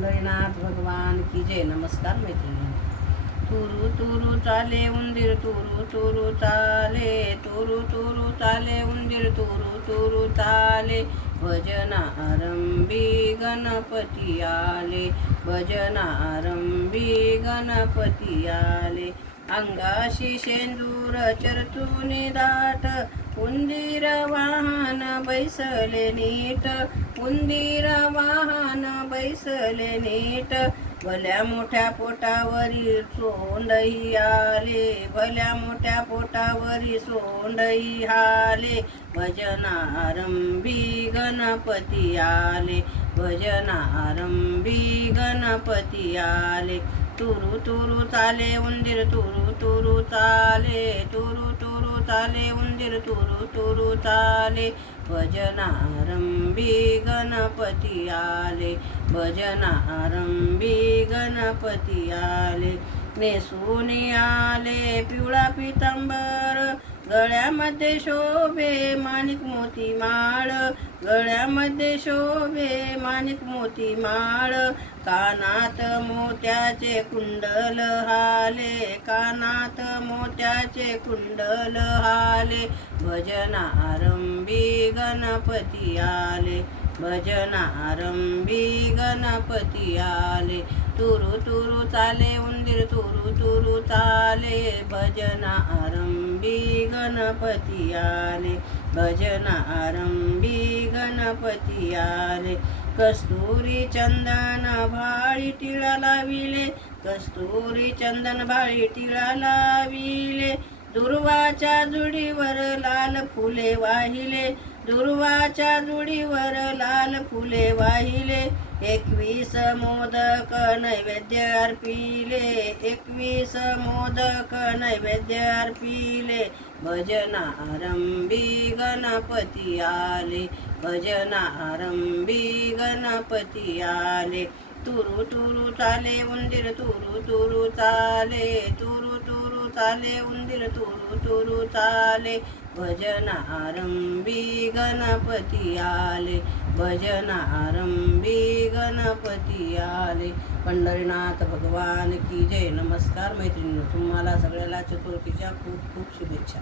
पंढरीनाथ भगवान की जय. नमस्कार मैत्रिणी. तुरु तुरु चाले उंदीर तुरु तुरु चाले, तुरु तुरु चाले उंदीर तुरु तुरु चाले. भजनारंभी गणपती आले, भजनारंभी गणपती आले. अंगाशी शेंदूर चरचुनी दाट, उंदीर वाहन बैसले नीट, उंदीर वाहन बैसले नीट. भल्या मोठ्या पोटावरी सोंडही आले, भल्या मोठ्या पोटावरी सोंडही आले. भजनारंभी गणपती आले, भजनारंभी गणपती आले. तुरु तुरु चाले उंदीर तुरु तुरु चाले, तुरु तुरु चाले उंदीर तुरु तुरु चाले. भजनारंभी गणपती आले, भजनारंभी गणपती आले. नेसूनी आले पिवळा पितांबर, गळ्यामध्ये शोभे माणिक मोती माळ, गळ्यामध्ये शोभे माणिक मोती माळ. कानात मोत्याचे कुंडल हाले, कानात मोत्याचे कुंडल हाले. भजनारंभी गणपती आले, भजनारंभी गणपती आले. तुरु तुरु चाले उंदीर तुरु तुरु चाले, भजनारंभी गणपती आले, भजनारंभी गणपती आले. कस्तुरी चंदन भाळी टिळा लाविले, कस्तुरी चंदन भाळी टिळा लाविले. दुर्वाच्या जुडीवर लाल फुले वाहिले, दुर्वाच्या जुडीवर लाल फुले वाहिले. 21 मोदक नैवेद्य अर्पिले, 21 मोदक नैवेद्य अर्पिले. भजनारंभी गणपती आले, भजनारंभी गणपती आले. तुरु तुरु चाले उंदीर तुरु तुरु चाले, तुरु तुरु चाले उंदीर तुरु तुरु चाले. भजनारंभी गणपती आले, भजनारंभी गणपती आले. पंढरीनाथ भगवान की जय. नमस्कार मैत्रिणी. तुम्हाला सगळ्याला चतुर्थीच्या खूप खूप शुभेच्छा.